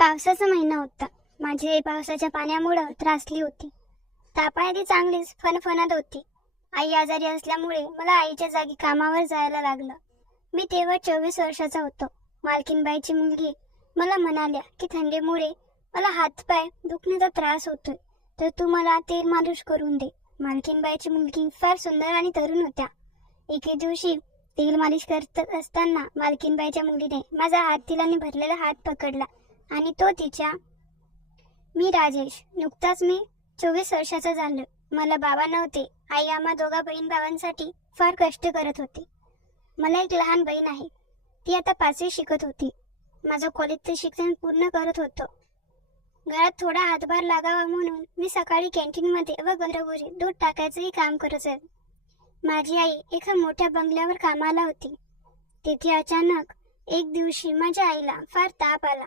पावसाचा महिना होता. माझी आई पावसाच्या पाण्यामुळं त्रासली होती. तापायदी ती चांगलीच फणफणत होती. आई आजारी असल्यामुळे मला आईच्या जागी कामावर जायला लागलं. मी तेव्हा चोवीस वर्षाचा होतो. मालकीनबाईची मुलगी मला म्हणाल्या की थंडीमुळे मला हातपाय दुखण्याचा त्रास होतोय. तर तू मला तेल मालिश करून दे. मालकीनबाईची मुलगी फार सुंदर आणि तरुण होत्या. एके दिवशी तेल मालिश करत असताना मालकीनबाईच्या मुलीने माझा हात तिलाने भरलेला हात पकडला. आणि तो तिच्या मी राजेश नुकताच मी चोवीस वर्षाचा झालो. मला बाबा नव्हते. आई आम्हा दोघा बहीण भावांसाठी फार कष्ट करत होती. मला एक लहान बहीण आहे. ती आता पाचवी शिकत होती. माझं कॉलेजचं शिक्षण पूर्ण करत होतो. घरात थोडा हातभार लागावा म्हणून मी सकाळी कॅन्टीनमध्ये व घरोघरी दूध टाकायचंही काम करत आहे माझी आई एका मोठ्या बंगल्यावर कामाला होती. तेथे अचानक एक दिवशी माझ्या आईला फार ताप आला.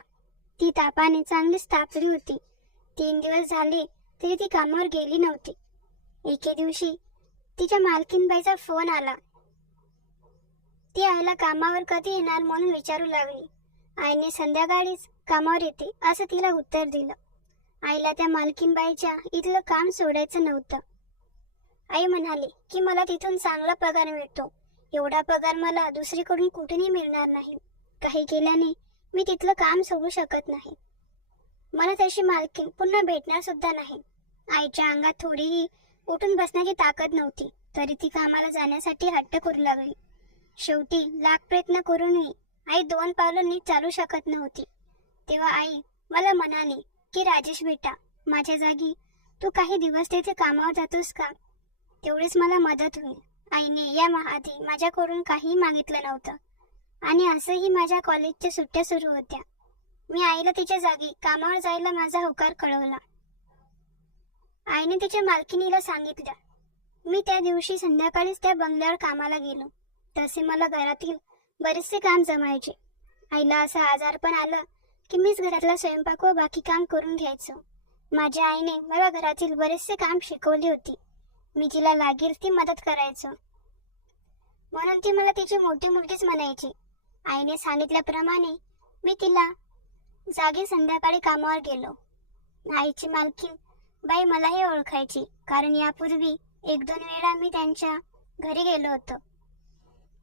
ती तापाने चांगलीच तापली होती. तीन दिवस झाले तरी ती कामावर गेली नव्हती. एके दिवशी तिच्या मालकीनबाईचा फोन आला. ती आईला कामावर कधी येणार म्हणून विचारू लागली. आईने संध्याकाळीच कामावर येते असं तिला उत्तर दिलं. आईला त्या मालकीनबाईच्या इथलं काम सोडायचं नव्हतं. आई म्हणाली की मला तिथून चांगला पगार मिळतो. एवढा पगार मला दुसरीकडून कुठेही मिळणार नाही. काही केल्याने मी तिथलं काम सोडू शकत नाही. मला तशी मालकी पुन्हा भेटणार सुद्धा नाही. आईच्या अंगात थोडीही उठून बसण्याची ताकद नव्हती तरी ती कामाला जाण्यासाठी हट्ट करू लागली. शेवटी लाख प्रयत्न करूनही आई दोन पावलं नीट चालू शकत नव्हती. तेव्हा आई मला म्हणाली की राजेश बेटा माझ्या जागी तू काही दिवस तेथे कामावर जातोस का? तेवढीच मला मदत होईल. आईने या आधी माझ्याकडून काही मागितलं नव्हतं. आणि असंही माझ्या कॉलेजच्या सुट्ट्या सुरू होत्या. मी आईला तिच्या जागी कामावर जायला माझा होकार कळवला. आईने तिच्या मालकिनीला सांगितलं मी त्या दिवशी संध्याकाळीच त्या बंगल्यावर कामाला गेलो. तसे मला घरातील बरेचसे काम जमायचे. आईला असं आजारपण आलं की मीच घरातला स्वयंपाक व बाकी काम करून घ्यायचो. माझ्या आईने मला घरातील बरेचसे काम शिकवली होती. मी तिला लागेल ती मदत करायचो. म्हणून ती मला तिची मोठी मुलगीच म्हणायची. आईने सांगितल्याप्रमाणे मी तिला जागी संध्याकाळी कामावर गेलो. आईची मालकीन बाई मलाही ओळखायची कारण यापूर्वी एक दोन वेळा मी त्यांच्या घरी गेलो होतो.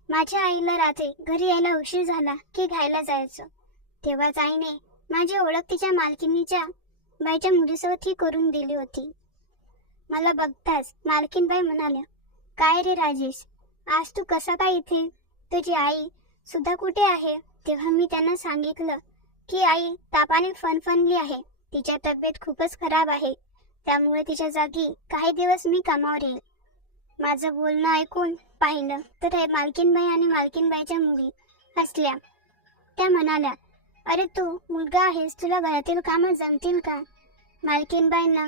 माझ्या आईला रात्री घरी यायला उशीर झाला की घ्यायला जायचो. तेव्हाच आईने माझी ओळख तिच्या मालकिनीच्या बाईच्या मुलीसोबत ही करून दिली होती. मला बघताच मालकीनबाई म्हणाल्या काय रे राजेश आज तू कसा काय इथे? तुझी आई सुद्धा कुठे आहे? तेव्हा मी त्यांना सांगितलं की आई तापाने फणफणली आहे. तिच्या तब्येत खूपच खराब आहे. त्यामुळे तिच्या जागी काही दिवस मी कामावर येईल. माझं बोलणं ऐकून पाहिलं तर हे मालकीनबाई आणि मालकीनबाईच्या मुली हसल्या. त्या म्हणाल्या अरे तू मुलगा आहेस. तुला घरातील कामं जमतील का? मालकीनबाईंना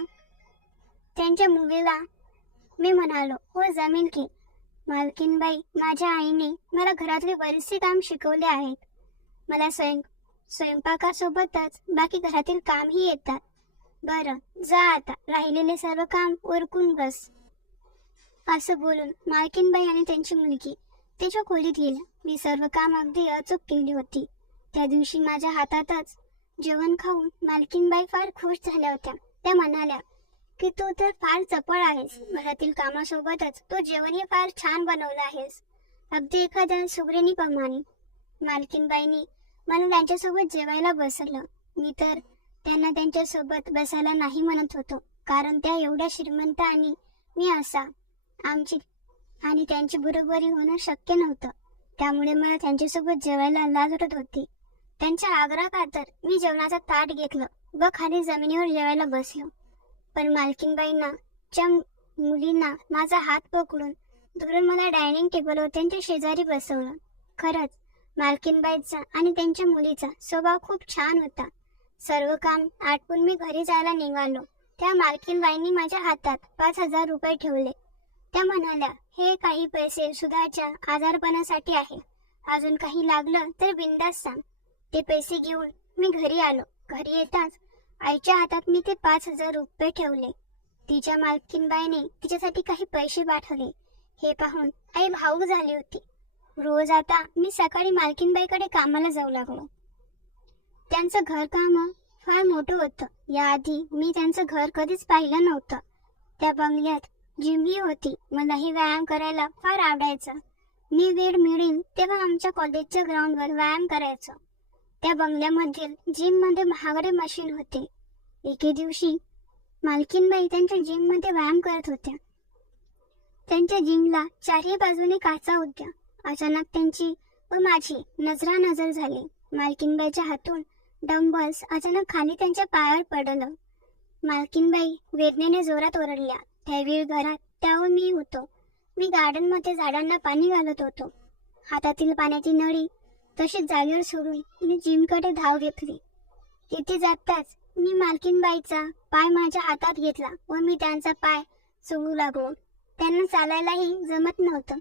त्यांच्या मुलीला मी म्हणालो हो जमेल की. मालकीनबाई माझ्या आईने मला घरातले बरेचसे काम शिकवले आहेत. मला स्वयं स्वयंपाकासोबतच बाकी घरातील कामही येतात. बरं जा आता राहिलेले सर्व काम उरकून बस. असं बोलून मालकीनबाई आणि त्यांची मुलगी त्याच्या खोलीत गेल्या मी सर्व काम अगदी अचूक केली होती. त्या दिवशी माझ्या हातातच जेवण खाऊन मालकीनबाई फार खुश झाल्या होत्या. त्या म्हणाल्या की तू तर फार चपळ आहेस. घरातील कामासोबतच तू जेवणही फार छान बनवलं आहेस. अगदी एखाद्या सुगरिणी प्रमाणे मालकीनबाईंनी मला त्यांच्यासोबत जेवायला बसवलं. मी तर त्यांना त्यांच्यासोबत बसायला नाही म्हणत होतो. कारण त्या एवढ्या श्रीमंत आणि मी असा. आमची आणि त्यांची बरोबरी होणं शक्य नव्हतं. त्यामुळे मला त्यांच्यासोबत जेवायला लाज होती. त्यांच्या आग्रहाखातर मी जेवणाचा ताट घेतलं व खाली जमिनीवर जेवायला बसलो. पण मालकीनबाईंना च्या मुलींना माझा हात पकडून दुरून मला डायनिंग टेबलवर त्यांच्या शेजारी बसवलं. खरंच मालकीनबाईचा आणि त्यांच्या मुलीचा स्वभाव खूप छान होता. सर्व काम आटपून मी घरी जायला निघालो. त्या मालकीनबाईंनी माझ्या हातात पाच हजार रुपये ठेवले. त्या म्हणाल्या हे काही पैसे सुधाच्या आजारपणासाठी आहे. अजून काही लागलं तर बिंदास सांग. ते पैसे घेऊन मी घरी आलो. घरी येताच आईच्या हातात मी ते पाच हजार रुपये ठेवले. तिच्या मालकीनबाईने तिच्यासाठी काही पैसे पाठवले. हे पाहून आई भाऊक झाली होती. रोज आता मी सकाळी मालकीनबाईकडे कामाला जाऊ लागलो. त्यांचं घरकाम फार मोठं होतं. याआधी मी त्यांचं घर कधीच पाहिलं नव्हतं. त्या बंगल्यात जिमही होती मलाही व्यायाम करायला फार आवडायचं. मी वेळ मिळेल तेव्हा आमच्या कॉलेजच्या ग्राउंडवर व्यायाम करायचो. त्या बंगल्यामधील जिममध्ये महागडे मशीन होते. एके दिवशी मालकीनबाई त्यांच्या जिममध्ये व्यायाम करत होत्या. त्यांच्या जिमला चारही बाजूने काचा होत्या अचानक त्यांची व माझी नजरानजर झाली. मालकीनबाईच्या हातून डंबल्स अचानक खाली त्यांच्या पायावर पडलं. मालकीनबाई वेदनेने जोरात ओरडल्या. त्यावेळी घरात त्यावर मी होतो. मी गार्डनमध्ये झाडांना पाणी घालत होतो. हातातील पाण्याची नळी तशीच जागेवर सोडून मी जिमकडे धाव घेतली. तिथे जाताच मी मालकीनबाईचा पाय माझ्या हातात घेतला व मी त्यांचा पाय चोळू लागलो. त्यांना चालायलाही जमत नव्हतं.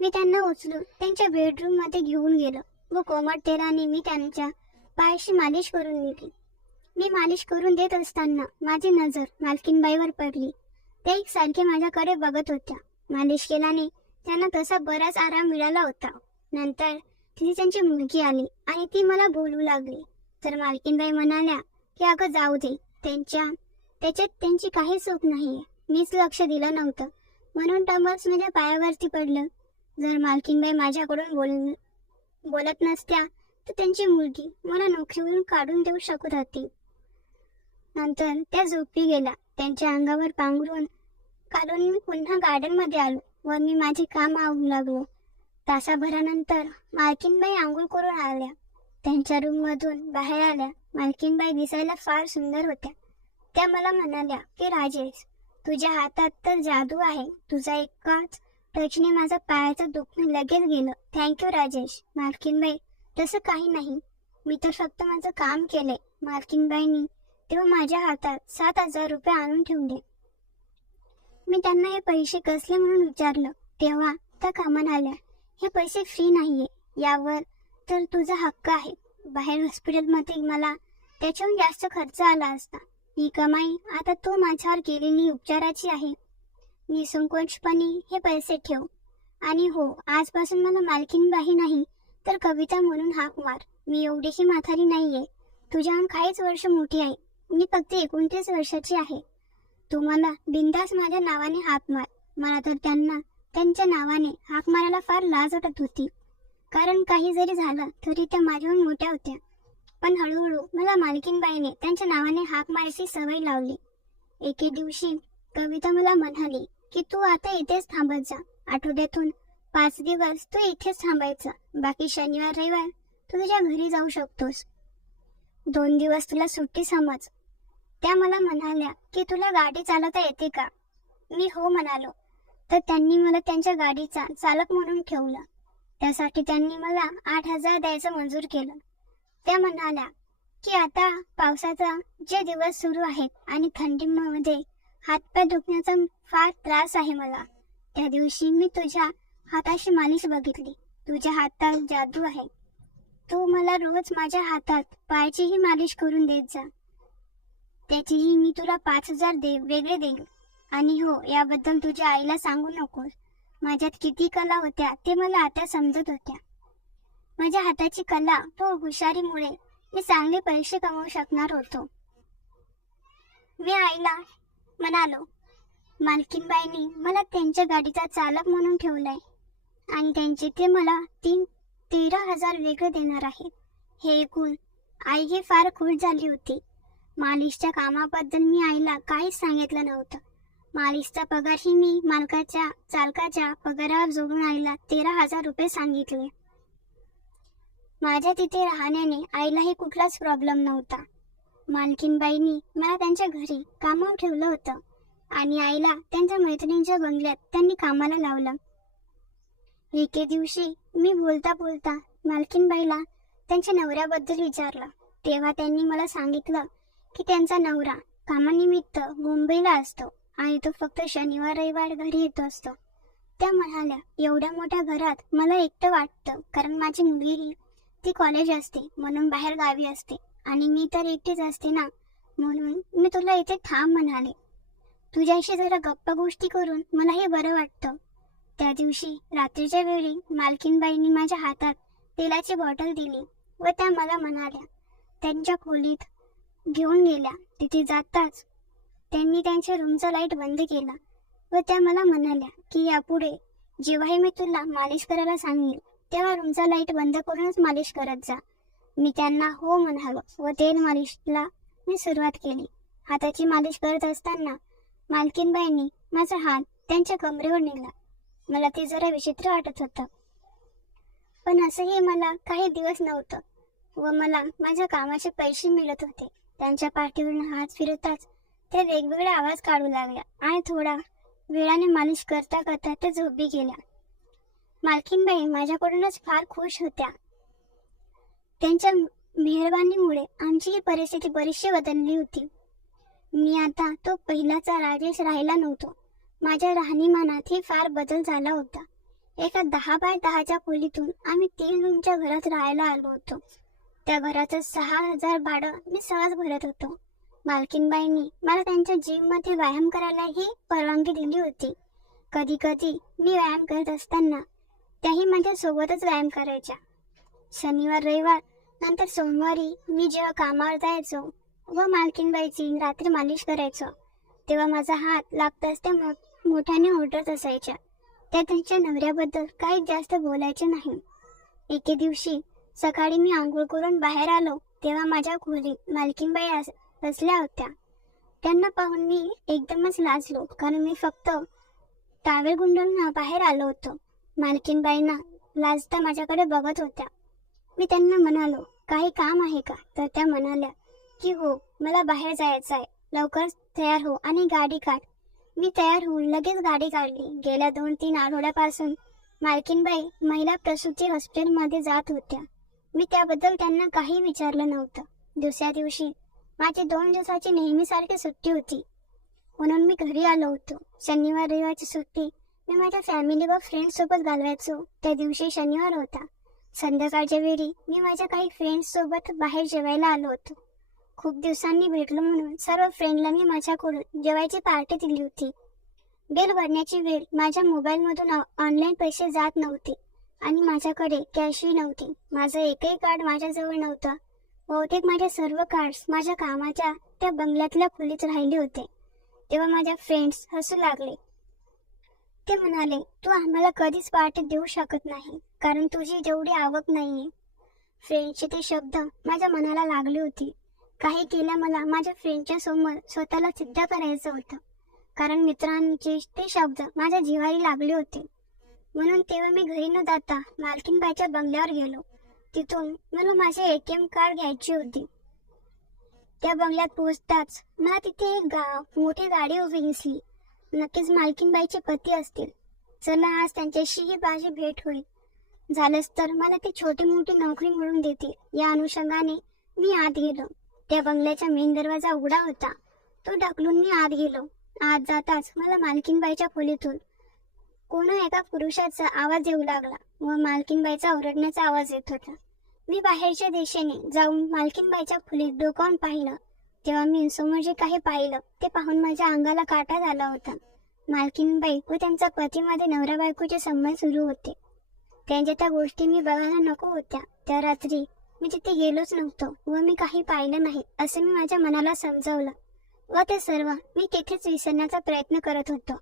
मी त्यांना उचलून त्यांच्या बेडरूममध्ये घेऊन गेलो व कोमट तेलाने मी त्यांच्या पायाशी मालिश करून दिली मी मालिश करून देत असताना माझी नजर मालकीनबाईवर पडली. त्या एक सारखे माझ्याकडे बघत होत्या. मालिश केल्याने त्यांना तसा बराच आराम मिळाला होता. नंतर तिथे त्यांची मुलगी आली आणि ती मला बोलू लागली. तर मालकीनबाई म्हणाल्या की अगं जाऊ दे त्यांच्या त्याच्यात त्यांची काही चूक नाही मीच लक्ष दिलं नव्हतं. म्हणून टमर्स माझ्या पायावरती पडलं. जर मालकीनबाई माझ्याकडून बोल बोलत नसत्या तर त्यांची मुलगी मला नोकरीवरून काढून देऊ शकत होती. नंतर त्या झोपी गेल्या. त्यांच्या अंगावर पांघरून काढून मी पुन्हा गार्डनमध्ये आलो व मी माझे काम आवू लागलो. तासाभरानंतर मालकीनबाई आंघोळ करून आल्या. त्यांच्या रूममधून बाहेर आल्या. मालकीनबाई दिसायला फार सुंदर होत्या. त्या मला म्हणाल्या की राजेश तुझ्या हातात तर जादू आहे. तुझा एकाच टचने माझा पायाचं दुखणं लगेच गेलं. थँक्यू राजेश. मालकीनबाई तसं काही नाही. मी तर फक्त माझं काम केलंय. मालकीनबाईंनी तेव्हा माझ्या हातात सात हजार रुपये आणून ठेवले मी त्यांना हे पैसे कसले म्हणून विचारलं. तेव्हा त्या कामाला आल्या. हे पैसे फ्री नाहीये. यावर तर तुझा हक्क आहे. बाहेर हॉस्पिटलमध्ये मला त्याच्याहून जास्त खर्च आला असता. ही कमाई आता तू माझ्यावर केलेली उपचाराची आहे. निसंकोचपणे हे पैसे ठेव. आणि हो आजपासून मला मालकीनबाही नाही तर कविता म्हणून हाक मार. मी एवढीही म्हातारी नाहीये. तुझ्याहून काहीच वर्ष मोठी आहे. मी फक्त एकोणतीस वर्षाची आहे. तू मला बिंदास माझ्या नावाने हाक मार. मला तर त्यांना त्यांच्या नावाने हाक मारायला फार लाज वाटत होती. कारण काही जरी झालं तरी त्या माझ्याहून मोठ्या होत्या. पण हळूहळू मला मालकीनबाईने त्यांच्या नावाने हाक मारायची सवय लावली. एके दिवशी कविता मला म्हणाली की तू आता इथेच थांबत जा. आठवड्यातून पाच दिवस तू इथेच थांबायचं. बाकी शनिवार रविवार तू तुझ्या घरी जाऊ शकतोस. दोन दिवस तुला सुट्टी समज त्या मला म्हणाल्या की तुला गाडी चालवता येते का मी हो म्हणालो. तर त्यांनी मला त्यांच्या गाडीचा चालक म्हणून ठेवलं. त्यासाठी त्यांनी मला आठ हजार द्यायचं मंजूर केलं. त्या म्हणाल्या की आता पावसाचा जे दिवस सुरू आहेत आणि थंडीमध्ये हातपाय दुखण्याचा फार त्रास आहे मला. त्या दिवशी मी तुझ्या हाताशी मालिश बघितली. तुझ्या हातात जादू आहे. तू मला रोज माझ्या हातात पायाचीही मालिश करून देत जा. त्याचीही मी तुला पाच हजार दे वेगळे देईल आणि हो याबद्दल तुझ्या आईला सांगू नकोस. माझ्यात किती कला होत्या ते मला आता समजत होत्या. माझ्या हाताची कला व हुशारीमुळे मी चांगले पैसे कमवू शकणार होतो. मी आईला म्हणालो मालकीनबाईंनी मला त्यांच्या गाडीचा चालक म्हणून ठेवलाय आणि त्यांचे ते मला तीन तेरा हजार वेगळे देणार आहेत. हे ऐकून आई ही फार खुश झाली होती. मालिशच्या कामाबद्दल मी आईला काहीच सांगितलं नव्हतं. मालिशचा पगारही मी मालकाच्या चालकाच्या पगारावर जोडून आईला तेरा हजार रुपये सांगितले. माझ्या तिथे राहण्याने आईलाही कुठलाच प्रॉब्लेम नव्हता. मालकीनबाईंनी मला त्यांच्या घरी कामावर ठेवलं होतं आणि आईला त्यांच्या मैत्रिणींच्या बंगल्यात त्यांनी कामाला लावलं. एके दिवशी मी बोलता बोलता मालकीनबाईला त्यांच्या नवऱ्याबद्दल विचारलं. तेव्हा त्यांनी मला सांगितलं की त्यांचा नवरा कामानिमित्त मुंबईला असतो. आणि तो फक्त शनिवार रविवार घरी येतो असतो. त्या म्हणाल्या एवढ्या मोठ्या घरात मला एकटं वाटतं कारण माझी मुलगी ती कॉलेज असते म्हणून बाहेर गावी असते. आणि मी तर एकटीच असते ना म्हणून मी तुला इथे थांब म्हणाले. तुझ्याशी जरा गप्पा गोष्टी करून मला हे बरं वाटतं. त्या दिवशी रात्रीच्या वेळी मालकीनबाईंनी माझ्या हातात तेलाची बॉटल दिली व त्या मला म्हणाल्या त्यांच्या खोलीत घेऊन गेल्या. तिथे जाताच त्यांनी त्यांच्या रूमचा लाइट बंद केला व त्या मला म्हणाल्या की यापुढे जेव्हाही मी तुला मालिश करायला सांगेल तेव्हा रूमचा लाइट बंद करूनच मालिश करत जा मी त्यांना हो म्हणालो व तेल मालिशला मी सुरुवात केली. हाताची मालिश करत असताना मालकीनबाईंनी माझा हात त्यांच्या कमरेवर नेला. मला ते जरा विचित्र वाटत होतं. पण असंही मला काही दिवस नव्हतं व मला माझ्या कामाचे पैसे मिळत होते. त्यांच्या पाठीवरून हात फिरताच त्या वेगवेगळे आवाज काढू लागल्या आणि थोडा वेळाने मालिश करता करता त्या झोपी गेल्या. मालकीनबाई माझ्याकडूनच फार खुश होत्या. त्यांच्या मेहरबानीमुळे आमची ही परिस्थिती बरीचशी बदलली होती. मी आता तो पहिलाचा राजेश राहिला नव्हतो. माझ्या राहणीमानातही फार बदल झाला होता. एका दहा बाय दहाच्या खोलीतून आम्ही तीन रूमच्या घरात राहायला आलो होतो. त्या घराचं सहा हजार भाडं मी सहज भरत होतो. मालकीनबाईंनी मला त्यांच्या जिममध्ये व्यायाम करायलाही परवानगी दिली होती. कधी कधी मी व्यायाम करत असताना त्याही माझ्या सोबतच व्यायाम करायच्या. शनिवार रविवार नंतर सोमवारी मी जेव्हा कामावर जायचो व मालकीनबाईची रात्री मालिश करायचो तेव्हा माझा हात लागताच त्या मोठ्याने ओरडत असायच्या. त्या त्यांच्या नवऱ्याबद्दल काही जास्त बोलायचे नाही. एके दिवशी सकाळी मी आंघोळ करून बाहेर आलो तेव्हा माझ्या खोलीत मालकीनबाई बसल्या होत्या. त्यांना पाहून मी एकदमच लाजलो कारण मी फक्त टावेल गुंडून बाहेर आलो होतो. मालकीनबाईंना लाजता माझ्याकडे बघत होत्या. मी त्यांना म्हणालो काही काम आहे का? तर त्या म्हणाल्या की हो मला बाहेर जायचं आहे लवकर तयार हो आणि गाडी काढ. मी तयार होऊन लगेच गाडी काढली. गेल्या दोन तीन आठवड्यापासून मालकीनबाई महिला प्रसूती हॉस्पिटलमध्ये जात होत्या. मी त्याबद्दल त्यांना काही विचारलं नव्हतं. दुसऱ्या दिवशी माझी दोन दिवसाची नेहमीसारखी सुट्टी होती. म्हणून मी घरी आलो होतो. शनिवार रविवारची सुट्टी. मी माझ्या फॅमिली व फ्रेंड्स सोबत घालवायचो. त्या दिवशी शनिवार होता. संध्याकाळच्या वेळी मी माझ्या काही फ्रेंड्स सोबत बाहेर जेवायला आलो होतो. खूप दिवसांनी भेटलो म्हणून सर्व फ्रेंडला मी माझ्याकडून जेवायची पार्टी दिली होती. बिल भरण्याची वेळ माझ्या मोबाईलमधून ऑनलाईन पैसे जात नव्हते. आणि माझ्याकडे कॅशही नव्हती. माझं एकही कार्ड माझ्याजवळ नव्हतं. बहुतेक माझ्या सर्व कार्ड्स माझ्या कामाच्या त्या बंगल्यातल्या खोलीत राहिले होते. तेव्हा माझ्या फ्रेंड्स हसू लागले. ते म्हणाले तू आम्हाला कधीच पार्टी देऊ शकत नाही कारण तुझी जेवढी आवक नाहीये. फ्रेंडचे ते शब्द माझ्या मनाला लागले होते. काही केल्या मला माझ्या फ्रेंडच्या समोर स्वतःला सिद्ध करायचं होतं कारण मित्रांचे ते शब्द माझ्या जिव्हारी लागले होते. म्हणून तेव्हा मी घरी न जाता मालकीनबाईच्या बंगल्यावर गेलो. तिथून मला माझे एटीएम कार्ड घ्यायची होती. त्या बंगल्यात पोहोचताच मला तिथे एक गा मोठी गाडी उभी दिसली. नक्कीच मालकीनबाईचे पती असतील. चला आज त्यांच्याशीही माझी भेट होईल. झालंच तर मला ती छोटी मोठी नोकरी मिळून देतील. या अनुषंगाने मी आत गेलो. त्या बंगल्याचा मेन दरवाजा उघडा होता. तो ढकलून मी आत गेलो. आत जाताच मला मालकीनबाईच्या खोलीतून कोणा एका पुरुषाचा आवाज येऊ लागला व मालकीनबाईचा ओरडण्याचा आवाज येत होता. मी बाहेरच्या दिशेने जाऊन मालकीनबाईच्या खोलीत डोकावून पाहिलं. तेव्हा मी समोर जे काही पाहिलं ते पाहून माझ्या अंगाला काटा झाला होता. मालकीनबाई व त्यांचा पतीमध्ये नवरा बायकोचे संबंध सुरू होते. त्यांच्या त्या गोष्टी मी बघायला नको होत्या. त्या रात्री मी तिथे गेलोच नव्हतो व मी काही पाहिलं नाही असं मी माझ्या मनाला समजवलं. व ते सर्व मी तिथेच विसरण्याचा प्रयत्न करत होतो.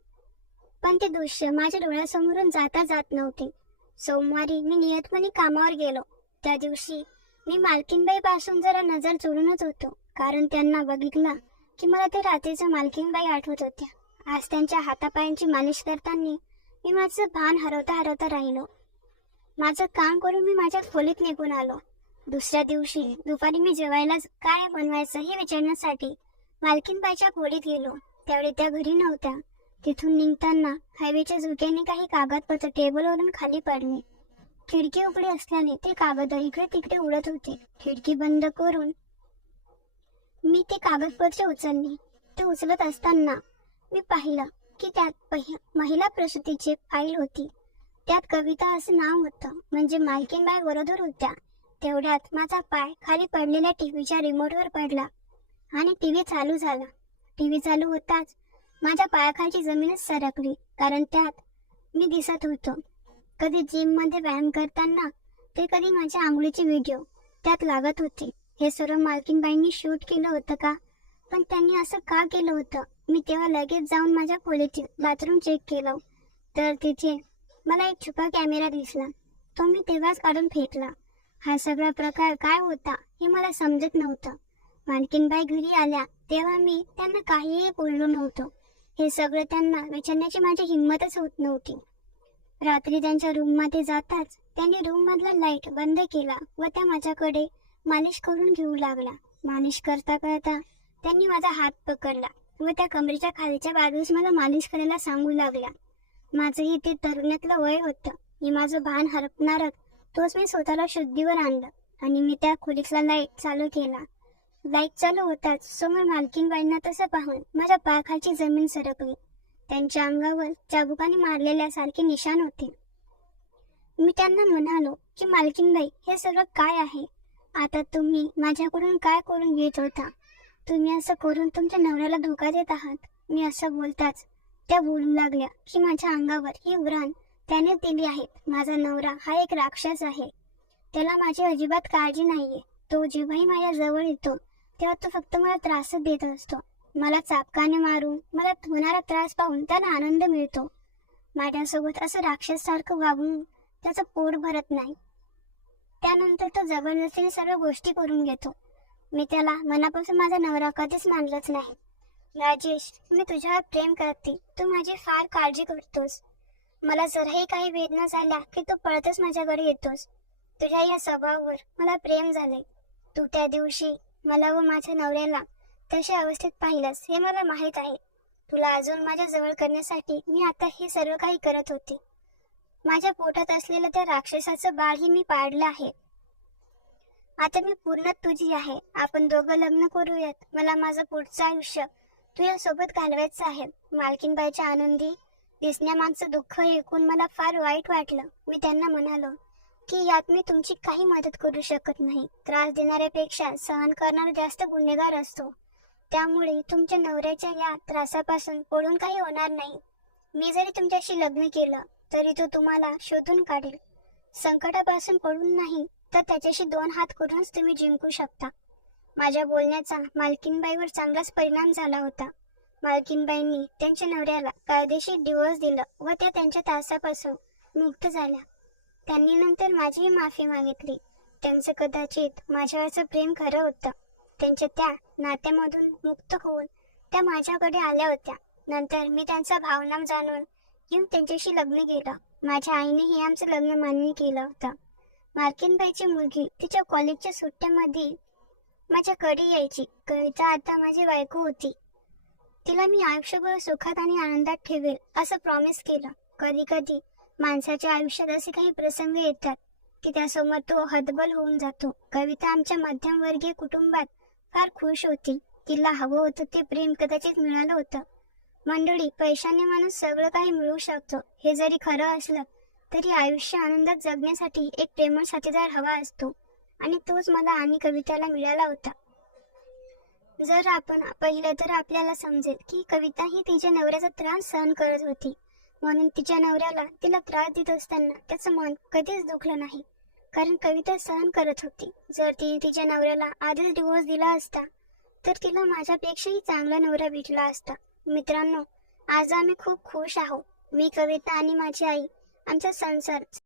पण ते दृश्य माझ्या डोळ्यासमोरून जाता जात नव्हते. सोमवारी मी नियतपणे कामावर गेलो. त्या दिवशी मी मालकीनबाई पासून जरा नजर चोरूनच होतो कारण त्यांना बघितलं की मला ते रात्रीचं मालकीनबाई आठवत होत्या. आज त्यांच्या हातापायांची मालिश करताना मी माझं भान हरवता हरवता राहिलो. माझं काम करून मी माझ्या खोलीत निघून आलो. दुसऱ्या दिवशी दुपारी मी जेवायला काय बनवायचं हे विचारण्यासाठी मालकीनबाईच्या खोलीत गेलो. त्यावेळी त्या घरी नव्हत्या. तिथून निघताना हायवेच्या झुक्याने काही कागदपत्र टेबलवरून खाली पडले. खिडकी उघडी असल्याने ते कागद इकडे तिकडे उडत होते. खिडकी बंद करून मी ते कागदपत्र उचलले. ते उचलत असताना मी पाहिलं की त्यात पहि- महिला प्रसूतीची फाईल होती. त्यात कविता असं नाव होतं. म्हणजे मालकीनबाई वरदूर होत्या. तेवढ्यात माझा पाय खाली पडलेल्या टीव्हीच्या रिमोटवर पडला आणि टीव्ही चालू झाला. टीव्ही चालू होताच माझ्या पायाखालची जमीनच सरकली कारण त्यात मी दिसत होतो. कधी जिममध्ये व्यायाम करताना ते कधी माझ्या आंघोळीचे व्हिडिओ त्यात लागत होते. हे सर्व मालकीनबाईंनी शूट केलं होतं का? पण त्यांनी असं का केलं होतं? मी तेव्हा लगेच जाऊन माझ्या खोलीतील बाथरूम चेक केलं. तर तिथे मला एक छुपा कॅमेरा दिसला. तो मी तेव्हाच काढून फेकला. हा सगळा प्रकार काय होता हे मला समजत नव्हतं. मालकीनबाई घरी आल्या तेव्हा मी त्यांना काहीही बोललो नव्हतो. हे सगळं त्यांना विचारण्याची माझी हिंमतच होत नव्हती. रात्री त्यांच्या रूममध्ये जाताच त्यांनी रूममधला लाइट बंद केला व त्या माझ्याकडे मालिश करून घेऊ लागला. मालिश करता करता त्यांनी माझा हात पकडला व त्या कमरेच्या खालच्या बाजूस मला मालिश करायला सांगू लागला. माझंही ते तरुणातलं वय होतं. मी माझं भान हरपणारच तोच मी स्वतःला शुद्धीवर आणलं आणि मी त्या खोलीतला लाइट चालू केला. लाइट चालू होताच समोर मालकीनबाईंना तसं पाहून माझ्या पायाखालची जमीन सरकली. त्यांच्या अंगावर चाबुकाने मारलेल्यासारखे निशाण होते. मी त्यांना म्हणालो की मालकीनबाई हे सगळं काय आहे? आता तुम्ही माझ्याकडून काय करून घेत होता? तुम्ही असं करून तुमच्या नवऱ्याला धोका देत आहात? मी असं बोलताच त्या बोलू लागल्या की माझ्या अंगावर ही व्रण त्याने दिली आहे माझा नवरा हा एक राक्षस आहे. त्याला माझी अजिबात काळजी नाहीये. तो जेव्हाही माझ्या जवळ येतो तेव्हा तो फक्त मला त्रासच देत असतो. मला चापकाने मारून मला होणारा त्रास पाहून त्याला आनंद मिळतो. माझ्यासोबत असं राक्षससारखं वागून त्याचं पोट भरत नाही. त्यानंतर तो जबरदस्तीने सर्व गोष्टी करून घेतो. मी त्याला मनापासून माझा नवरा कधीच मानलंच नाही. राजेश मी तुझ्यावर प्रेम करते. तू माझी फार काळजी करतोस. मला जराही काही वेदना झाल्या की तू पळतच माझ्याकडे येतोस. तुझ्या या स्वभावावर मला प्रेम झाले तू त्या दिवशी मला व माझ्या नवऱ्याला तशा अवस्थेत पाहिलंस हे मला माहीत आहे. तुला अजून माझ्या जवळ करण्यासाठी मी आता हे सर्व काही करत होते. माझ्या पोटात असलेलं त्या राक्षसाचं बाळही मी पाडलं आहे. आता मी पूर्ण तुझी आहे. आपण दोघं लग्न करूयात. मला माझं पुढचं आयुष्य तुझ्या सोबत घालवायचं आहे. मालकीनबाईच्या आनंदी दिसण्यामागचं दुःख ऐकून मला फार वाईट वाटलं. मी त्यांना म्हणालो की यात मी तुमची काही मदत करू शकत नाही. त्रास देणाऱ्यापेक्षा सहन करणारा जास्त गुन्हेगार असतो. त्यामुळे तुमच्या नवऱ्याच्या या त्रासापासून पळून काही होणार नाही. मी जरी तुमच्याशी लग्न केलं तरी तो तुम्हाला शोधून काढेल. संकटापासून पडून नाही तर त्याच्याशी दोन हात करूनच तुम्ही जिंकू शकता. माझ्या बोलण्याचा मालकीनबाईवर चांगलाच परिणाम झाला होता. मालकीनबाईंनी त्यांच्या नवऱ्याला कायदेशीर डिवोर्स दिलं व त्या त्यांच्या त्रासापासून मुक्त झाल्या. त्यांनी नंतर माझीही माफी मागितली. त्यांचं कदाचित माझ्यावरचं प्रेम खरं होतं. त्यांच्या त्या नात्यामधून मुक्त होऊन त्या माझ्याकडे आल्या होत्या. नंतर मी त्यांचा भावना जाणून येऊन त्यांच्याशी लग्न केलं. माझ्या आईनेही आमचं लग्न मान्य केलं होतं. मार्किनबाईची मुलगी तिच्या कॉलेजच्या सुट्ट्यामध्ये माझ्याकडे यायची. कविता आता माझी बायको होती. तिला मी आयुष्यभर सुखात आणि आनंदात ठेवेल असं प्रॉमिस केलं. कधी कधी माणसाच्या आयुष्यात असे काही प्रसंग येतात की त्यासमोर तो हतबल होऊन जातो. कविता आमच्या मध्यमवर्गीय कुटुंबात फार खुश होती. तिला हवं होतं ते प्रेम कदाचित मिळालं होतं. मंडळी पैशाने माणूस सगळं काही मिळू शकतो. हे जरी खरं असलं तरी आयुष्य आनंदात जगण्यासाठी एक प्रेमळ साथीदार हवा असतो. आणि तोच मला आणि कविताला मिळाला होता. जर आपण पाहिलं तर आपल्याला समजेल की कविता ही तिच्या नवऱ्याचा त्रास सहन करत होती. म्हणून तिच्या नवऱ्याला तिला त्रास देत असताना त्याचं मन कधीच दुखलं नाही. कारण कविता सहन करत होती. जर ती तिच्या नवऱ्याला आधीच डिवोर्स दिला असता तर तिला माझ्यापेक्षाही चांगला नवरा भेटला असता. मित्रांनो आज आम्ही खूप खुश आहोत. मी कविता आणि माझी आई आमचा संसार